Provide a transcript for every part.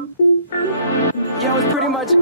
Yeah, it was pretty much.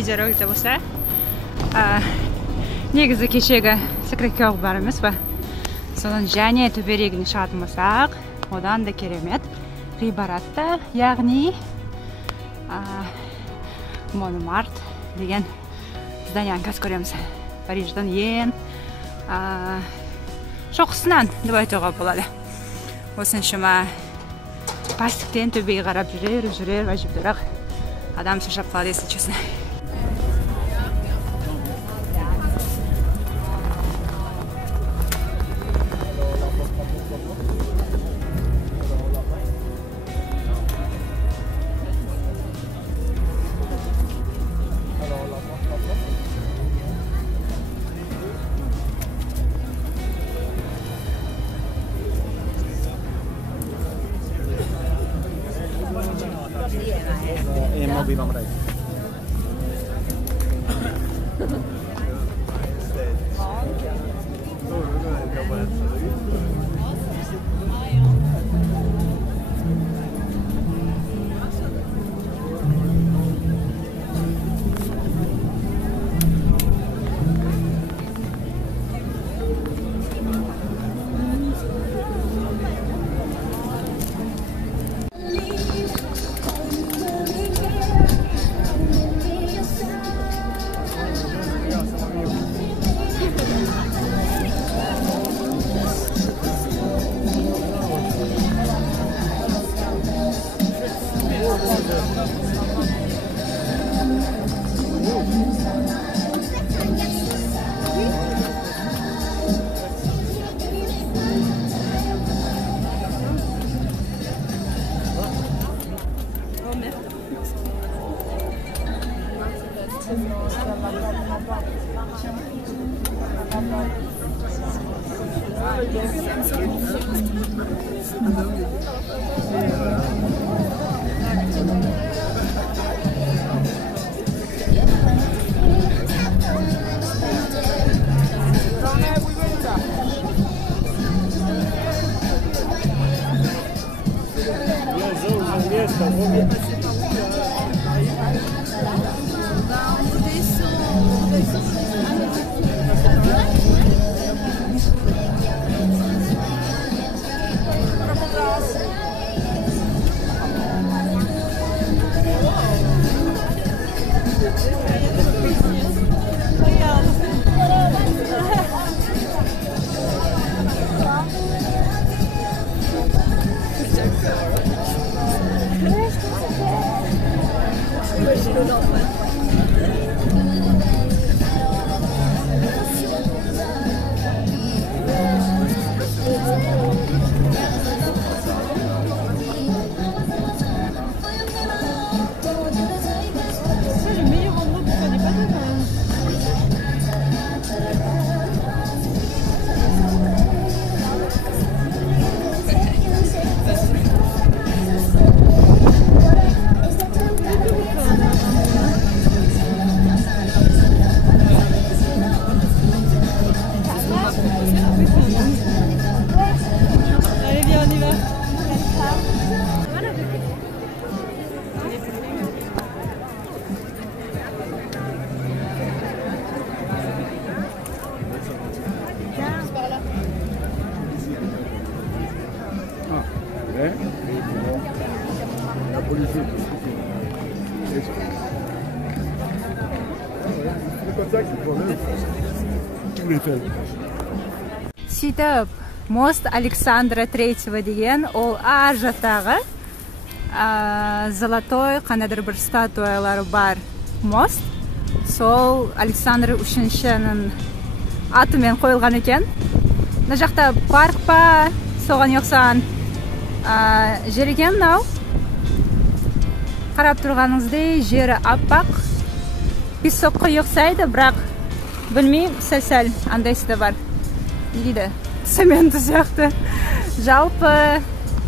видеороликте болса, негізі кешегі Сакракеоға барымыз ба. Содан және төберегіне шығатын болсақ, одан да керемет ғибаратта, яғни Монмарт деген зданияны қазір көреміз. Париждің ең шоқысынан деп айтуға болады. Осыншама пастіктен төбеге қарап жүрер, әжептәуір адам шаршап қалады, если честно. Em mau đi vào đây. Сөйтіп, мост Александра III деген, ол ар жақтағы золотой қанадыр бір статуялары бар мост. Сол Александр III-нің атымен қойылған екен. Мына жақта парк па, соған ұқсаған жер екен мынау. Қарап тұрғаныңыздай, жері аппақ. Песокқа ұқсайды, бірақ білмеймін, сәл-сәл андайсы да бар. Не дейді? Цементі сияқты. Жалпы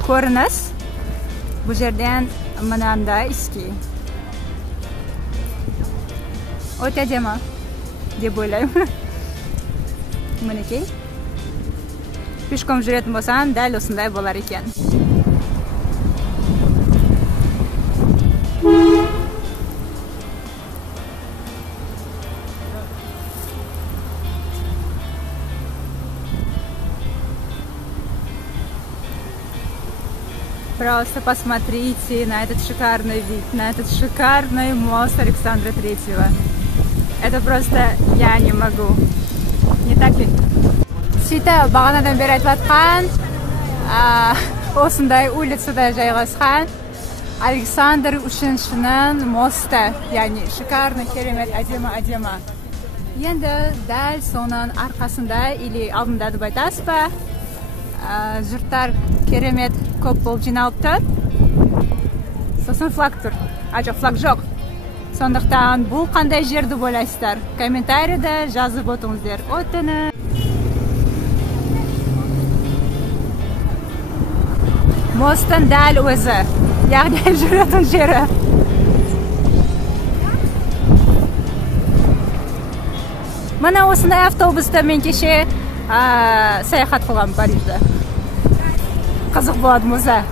көрініс бұл жерден мынандай иски. Өте әдемі деп ойлаймын. Мінекей. Пешком жүретін болсам, дәл осындай болар екен. Просто посмотрите на этот шикарный вид, на этот шикарный мост Александра Третьего. Это просто я не могу. Не так ли? Сөйтіп, бағанадан бері айтып жатқан, осындай улицада жайғасқан Александр үшіншінің мосты, яғни шикарный, керемет, әдемі. Енді дәл соның арқасында или алдында деп айтасыз ба, жұрттар керемет көп болып жиналып тұр. Сосын флаг тұр. Жоқ, флаг жоқ. Сондықтан бұл қандай жер деп ойлайсыздар? Комментарийде жазып отырыңыздар. Өтіні. Мосттың дәл өзі, яғни жүретін жері. Мына осындай автобуста мен кеше саяхат қылғам Парижде. Қызық болады муза.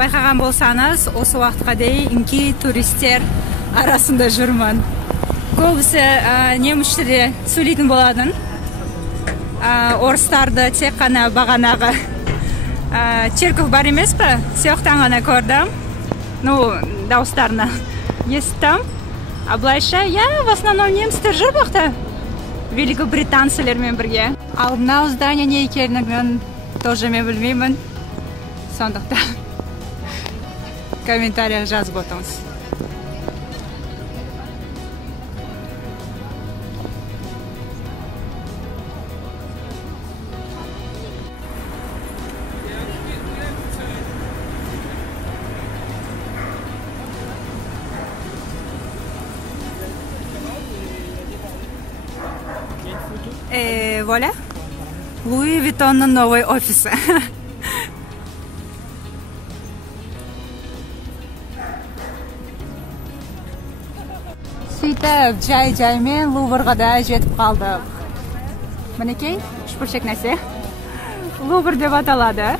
Байқаған болсаңыз, осы уақытқа дейін туристер арасында жүрмін. Көбісі неміс тілінде сөйлейтін болатын. Орыстарды тек қана бағанағы церковь бар емес пе? Сояқтан ғана көрдім. Дауыстарына естім. Былайша, в основном немістер жүр бақта. Великобританцілермен бірге. Ал мынау здание не екенін тоже мен білмеймін. Сондықтан комментария жазып отырыңыз. Et voilà, Louis Vuitton'un новый офисы. Сөйтіп, жай-жаймен Луврға да жетіп қалдық. Мінекей, үшбұршек нәрсе. Лувр деп аталады.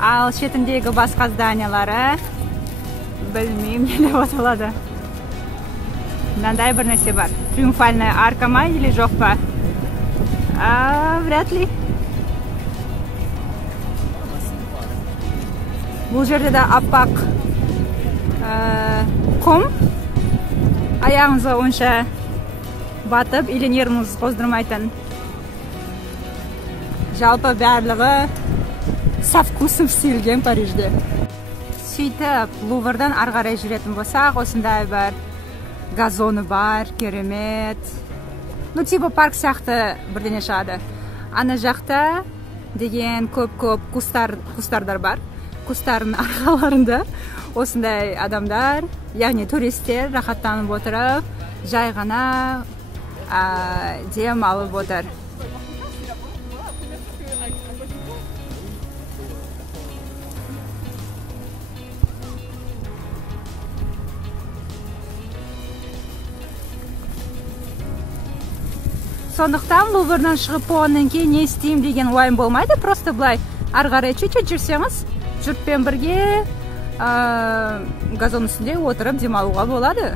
Ал шетіндегі басқа зданиялары білмеймін не деп аталады. Мынандай бір нәрсе бар. Триумфальная арка ма или жоқ па? Вряд ли. Бұл жерде де аппақ құм. Аяғыңызға онша батып, или нервіңіз қоздырмайтын. Жалпы барлығы со вкусом істелген Парижде. Сөйтіп, Луврдан ары қарай жүретін болсақ, осындай бір газоны бар, керемет. Типа парк сияқты бірдеңе шығады. Ана жақта деген көп кустардар бар. Кустардың арқаларында осындай адамдар, яғни туристер рахаттанып отырып, жай ғана дем алып отыр. Сондықтан Луврдан шығып болғаннан кейін не істеймін деген ойым болмайды. Просто былай ары қарай чуть-чуть жүрсеңіз, жұртпен бірге газон үстінде отырып демалуға болады.